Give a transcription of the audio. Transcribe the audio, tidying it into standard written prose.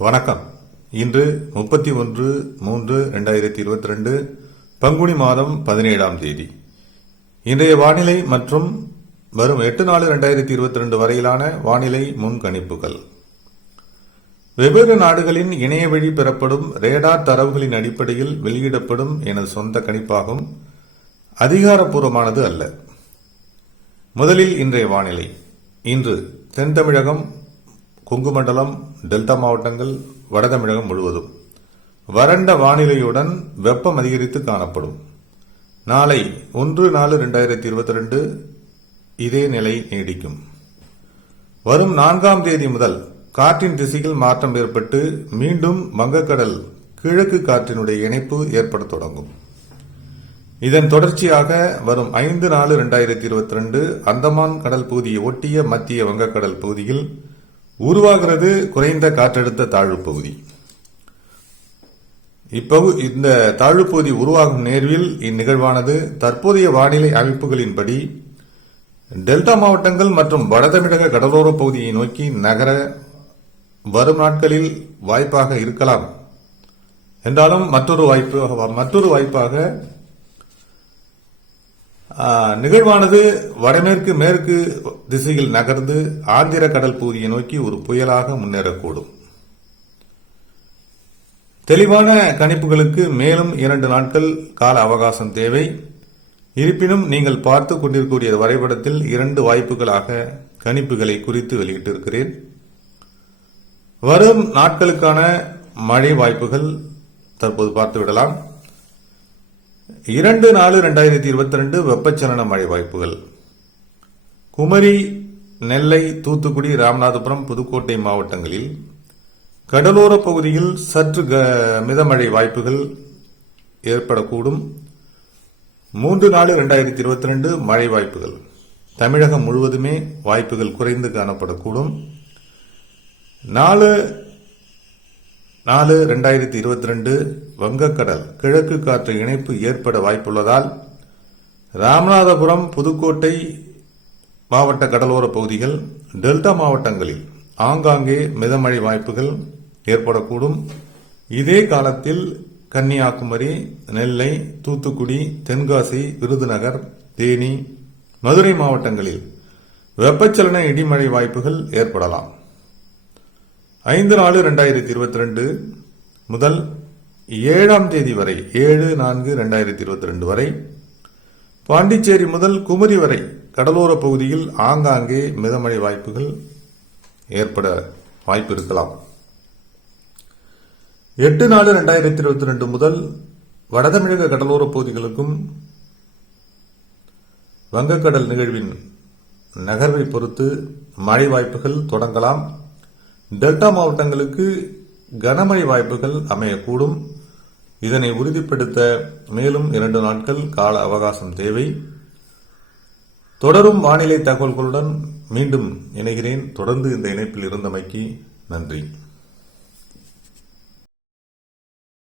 வணக்கம். இன்று 31/3/2022 பங்குனி மாதம் 17ஆம் தேதி. இன்றைய வானிலை மற்றும் வரும் 8/4/2022 வரையிலான வானிலை முன்கணிப்புகள். வெவ்வேறு நாடுகளின் இணைய வழி பெறப்படும் ரேடார் தரவுகளின் அடிப்படையில் வெளியிடப்படும் எனது சொந்த கணிப்பாகும். அதிகாரப்பூர்வமானது அல்ல. முதலில் இன்றைய வானிலை. இன்று தென் தமிழகம், கொங்கு மண்டலம், டெல்டா மாவட்டங்கள், வட தமிழகம் முழுவதும் வறண்ட வானிலையுடன் வெப்பம் அதிகரித்து காணப்படும். நாளை 1/4/2022 இதே நிலை நீடிக்கும். வரும் 4ஆம் தேதி முதல் காற்றின் திசையில் மாற்றம் ஏற்பட்டு மீண்டும் வங்கக்கடல் கிழக்கு காற்றினுடைய இணைப்பு ஏற்பட தொடங்கும். இதன் தொடர்ச்சியாக வரும் 5/4/2022 அந்தமான் கடல் பகுதியை ஒட்டிய மத்திய வங்கக்கடல் பகுதியில் உருவாகிறது குறைந்த காற்றழுத்த தாழ்வு பகுதி. இந்த தாழ்வு பகுதி உருவாகும் நேர்வில் இந்நிகழ்வானது தற்போதைய வானிலை அமைப்புகளின்படி டெல்டா மாவட்டங்கள் மற்றும் வட தமிழக கடலோர பகுதியை நோக்கி நகர வரும் நாட்களில் வாய்ப்பாக இருக்கலாம். என்றாலும் மற்றொரு வாய்ப்பாக நிகழ்வானது வடமேற்கு மேற்கு திசையில் நகர்ந்து ஆந்திர கடல் பகுதியை நோக்கி ஒரு புயலாக முன்னேறக்கூடும். தெளிவான கணிப்புகளுக்கு மேலும் 2 நாட்கள் கால அவகாசம் தேவை. இருப்பினும் நீங்கள் பார்த்து கொண்டிருக்கக்கூடிய வரைபடத்தில் 2 வாய்ப்புகளாக கணிப்புகளை குறித்து வெளியிட்டிருக்கிறேன். வரும் நாட்களுக்கான மழை வாய்ப்புகள் தற்போது பார்த்துவிடலாம். 2/4/2022 வெப்பச்சலன மழை வாய்ப்புகள். குமரி, நெல்லை, தூத்துக்குடி, ராமநாதபுரம், புதுக்கோட்டை மாவட்டங்களில் கடலோர பகுதியில் சற்று மிதமழை வாய்ப்புகள் ஏற்படக்கூடும். 3/4/2022 மழை வாய்ப்புகள். தமிழகம் முழுவதுமே வாய்ப்புகள் குறைந்து காணப்படக்கூடும். 4/4/2022 வங்கக்கடல் கிழக்கு காற்று இணைப்பு ஏற்பட வாய்ப்புள்ளதால் ராமநாதபுரம், புதுக்கோட்டை மாவட்ட கடலோர பகுதிகள், டெல்டா மாவட்டங்களில் ஆங்காங்கே மிதமழை வாய்ப்புகள் ஏற்படக்கூடும். இதே காலத்தில் கன்னியாகுமரி, நெல்லை, தூத்துக்குடி, தென்காசி, விருதுநகர், தேனி, மதுரை மாவட்டங்களில் வெப்பச்சலன இடிமழை வாய்ப்புகள் ஏற்படலாம். 5/4/2022 முதல் 7ஆம் தேதி வரை 7/4/2022 வரை பாண்டிச்சேரி முதல் குமரி வரை கடலோர பகுதியில் ஆங்காங்கே மிதமழை வாய்ப்புகள் ஏற்பட வாய்ப்பு இருக்கலாம். 8/4/2022 முதல் வடதமிழக கடலோர பகுதிகளுக்கும் வங்கக்கடல் நிகழ்வின் நகர்வை பொறுத்து மழை வாய்ப்புகள் தொடங்கலாம். டெல்டா மாவட்டங்களுக்கு கனமழை வாய்ப்புகள் அமையக்கூடும். இதனை உறுதிப்படுத்த மேலும் 2 நாட்கள் கால அவகாசம் தேவை. தொடரும் வானிலை தகவல்களுடன் மீண்டும் இணைகிறேன். தொடர்ந்து இந்த இணைப்பில் இருந்தமைக்கு நன்றி.